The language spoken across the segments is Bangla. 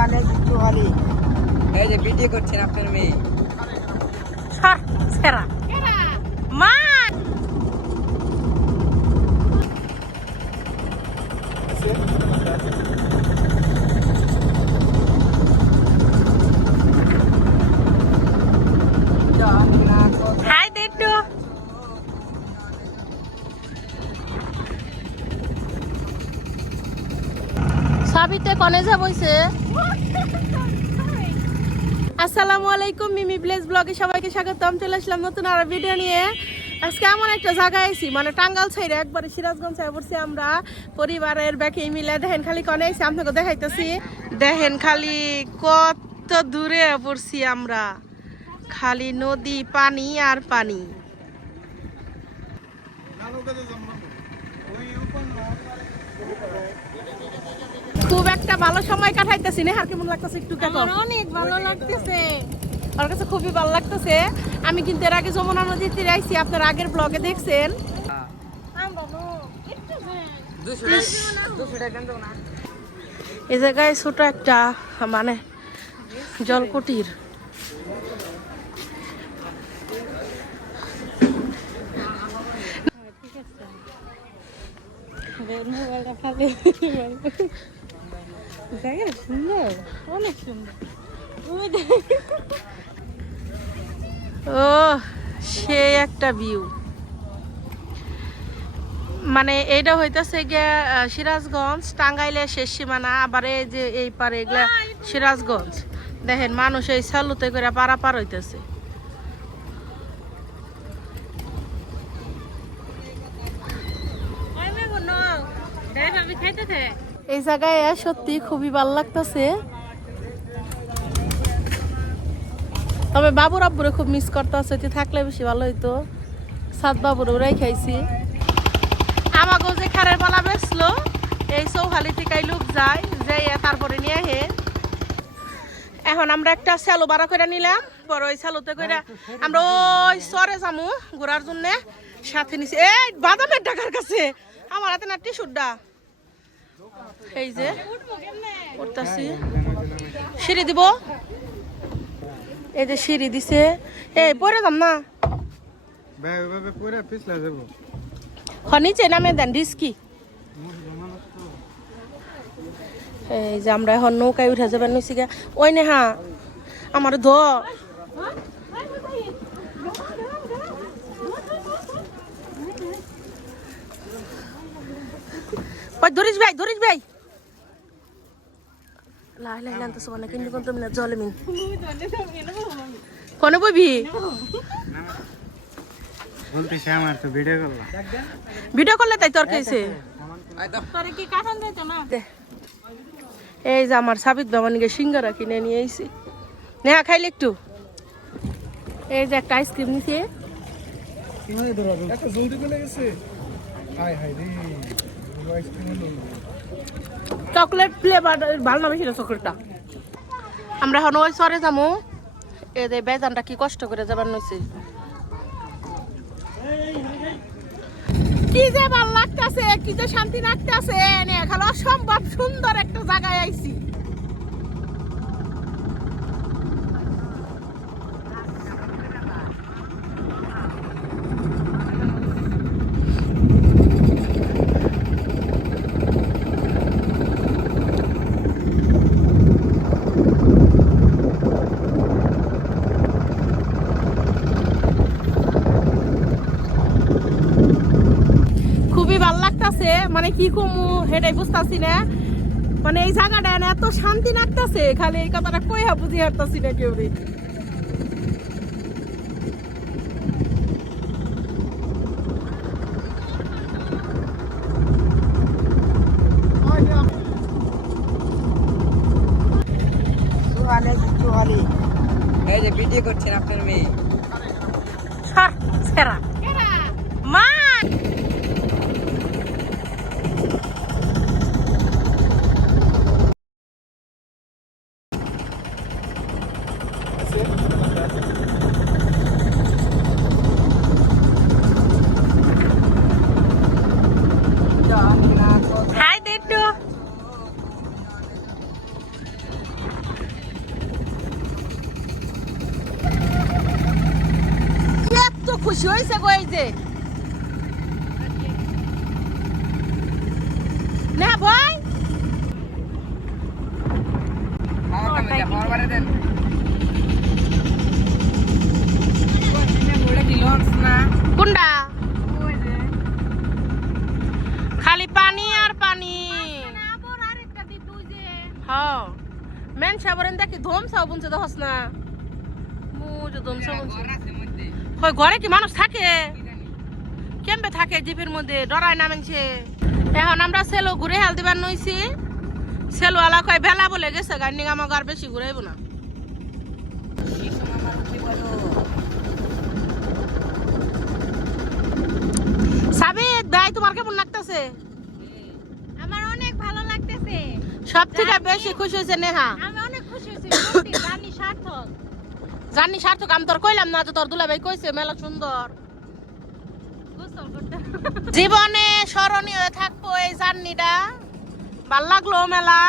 সুহালে সুহালি এই যে ভিডিও করছেন আপনার মেয়ে। সর। মা! হাই দেটু সাবিতে কনে বইছে। আসসালামু আলাইকুম, মিমি প্লেস ব্লগে সবাইকে স্বাগতম। চলে আসলাম নতুন আর ভিডিও নিয়ে। আজকে এমন একটা জায়গায় আছি মানে টাঙ্গাল ছাইরে একবারে সিরাজগঞ্জ পড়ছি আমরা। পরিবারের ব্যাকে মিলে দেখেন খালি কনে আইছি, আপনাকে দেখাইতেছি। দেখেন খালি কত দূরে পড়ছি আমরা। খালি নদী, পানি আর পানি। খুব একটা ভালো সময় কাটাইতেছি না আর কেমন লাগতেছে একটু কেমন অনেক ভালো লাগতেছে। আমার কাছে খুবই ভালো লাগতেছে। আমি কিন্তু এর আগে যমুনা নদীর তীরে আইছি আপনার আগের ব্লগে দেখছেন। এই জায়গায় ছোট একটা মানে জলকুটির। মোবাইলটা ফালে জায়গা সুন্দর অনেক সুন্দর ওই দেখ ও সে একটা ভিউ মানে এইটা হইতাছে গিয়া সিরাজগঞ্জ টাঙ্গাইলের শেষ সীমানা আবার এই যে এই পারে এগুলা সিরাজগঞ্জ। দেখেন মানুষ এই সালুতে করে পারাপার হইতেছে ওই মেগো নো দেখ আমি খাইতেছে এই জায়গায় সত্যি খুবই ভালো লাগতেছে। তবে বাবুর আব্বুরে খুব মিস করতেছে তুই থাকলে বেশি ভালো হইতো। সাত বাবুর ওরাই খাইছি। আমাকেও যে খারের পালা বেসলো এই চৌহালি থেকে লোক যায় যে তারপরে নিয়ে আহে। এখন আমরা একটা স্যালো ভাড়া করে নিলাম পরে ওই স্যালোতে করে আমরা ওই সরে যামু ঘোরার জন্যে। সাথে নিছি এই বাদামের টাকার কাছে। আমার হাতে না টিসুরডা এই যে করতেছি সিঁড়ি দিব? এই যে সিঁড়ি দিছে। এই পরে যাম না? নিচে নামে দেন রিস্কি। এই যে আমরা এখন নৌকায় উঠে যাবেন নিচে গিয়া। ওই নে হা আমার ধ। ওই ধরিস ভাই ধরিস ভাই। লাই লাই লান তো সবাই কিন্তু কোন তুমি না জলে মিন কোনে বইবি বলতেছে আমার তো ভিডিও করলাম ভিডিও করলে তাই তোর কেছে? তোরে কি কাঠান দিতে না এই যে আমার সাবিত বাবানিকে সিঙ্গারা কিনে নিয়ে আইছি। নেহা খাইলে একটু। এই যে একটা আইসক্রিম নিছে। একটা জলদি করে গেছে। হাই হাই রে। চকলেট ফ্লেভার ভালো না বেশি চকলেটটা। আমরা এখন ওই সরে যাব এই যে বেজানটা কি কষ্ট করে যাবার নইছে। কি যে ভালো লাগতেছে, কি যে শান্তি লাগতেছে। খালি অসম্ভব সুন্দর একটা জায়গায় আইছি খুবই ভালো লাগতাছে মানে কি কমু হেটাই বুঝতাছি না। মানে এই জায়গাটা না এত শান্তি লাগতাছে খালি এই কথাটা কইয়া বুঝি হারতাছি না কেউ এই যে ভিডিও করছেন আপনার মেয়ে সর সেরা মা হাই দেটু খুশি হয়েছে গো যে? না ভাই। খালি পানি আর পানি। হ্যাঁ। মেন সাবরেন দেখি ধোম সাও বুনছে দহস না। মু যে ধোম সাও বুনছে ঘর ঘরে কি মানুষ থাকে? কেমবে থাকে জিপের মধ্যে? ডরায় নামেনছে এখন আমরা সেলো ঘুরে হাল দিবার নইছি। সেলো আলা কয় বেলা বলে গেছে গান্নি আমাকে আর বেশি ঘুরাইব না। আমার সাবিত ভাই তোমার কেমন লাগতেছে? আমার অনেক ভালো লাগতেছে। সব থেকে বেশি খুশি হয়েছে নেহা। আমি অনেক খুশি হয়েছি জানি সার্থক। জানি সার্থক আমি তোর কইলাম না যে তোর দুলাভাই কইছে মেলা সুন্দর। জীবনে স্মরণীয় থাকব এই জার্নিটা। ভালো লাগল মেলা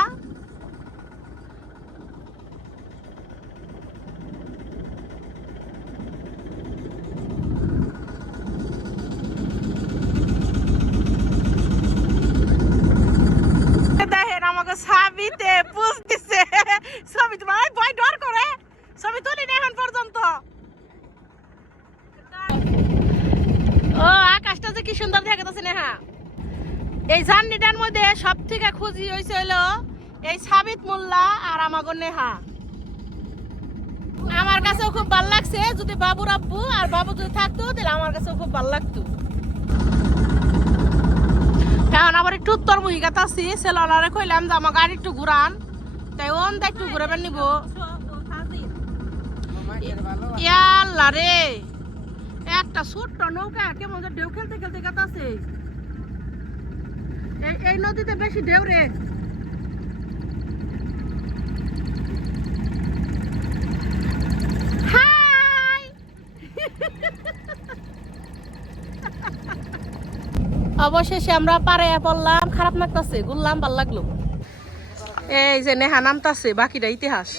দেখেন আমাকে সাবিতে পুষ দিছে ছবি তোমার ভয় ডর করে ছবি তুলি না এখন পর্যন্ত ও আকাশটা যে কি সুন্দর দেখাতেছে নেহা এই জার্নিটার মধ্যে সব থেকে খুশি হয়েছে হলো এই সাবিত মোল্লা আর আমাগো নেহা। আমার কাছেও খুব ভালো লাগছে, যদি বাবুর আব্বু আর বাবু যদি থাকতো, তাহলে আমার কাছেও খুব ভালো লাগতো। এখন আবার একটু উত্তর মুহিকাত আছি, সেলনারে কইলাম যে আমার গাড়ি একটু ঘুরান। তাই ওন তাই একটু ঘুরাবেন নিব। ইয়াল্লা রে, একটা ছোট্ট নৌকা কেমন ঢেউ খেলতে খেলতে কাটাছে এই নদীতে বেশি ঢেউ রে। অবশেষে আমরা পারে পড়লাম খারাপ লাগতাছে ঘুরলাম ভালো লাগল। এই যে নেহা নামতাছে বাকিটা ইতিহাস।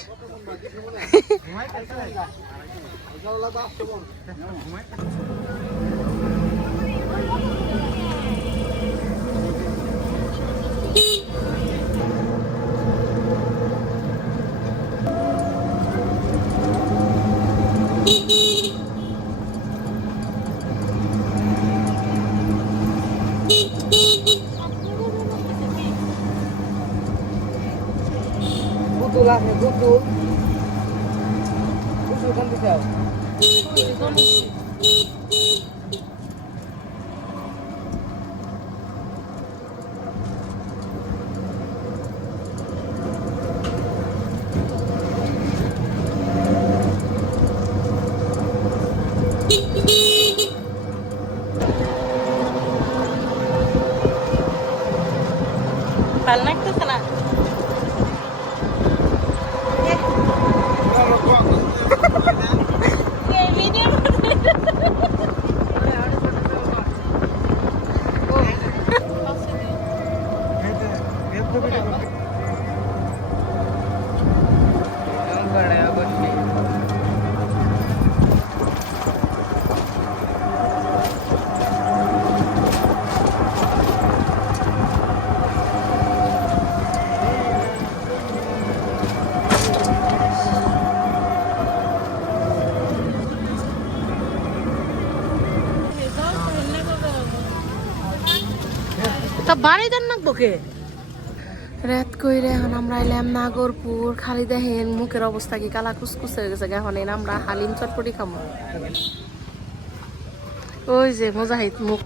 পুতুল আছে পুতুল পুতুল কোন দিকে ভালো লাগতেছে না এই ভিডিওর মধ্যে তা বাড়ি রাত কইরে এখন আমরা এলাম নাগরপুর, খালি দেখেন মুখের অবস্থা কি কালা কুসকুস হয়ে গেছে এখন এই আমরা হালিম চটপটি খামো। ওই যে মজাহিদ মুখ।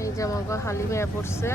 এই যে আমাকে হালিমে পড়ছে।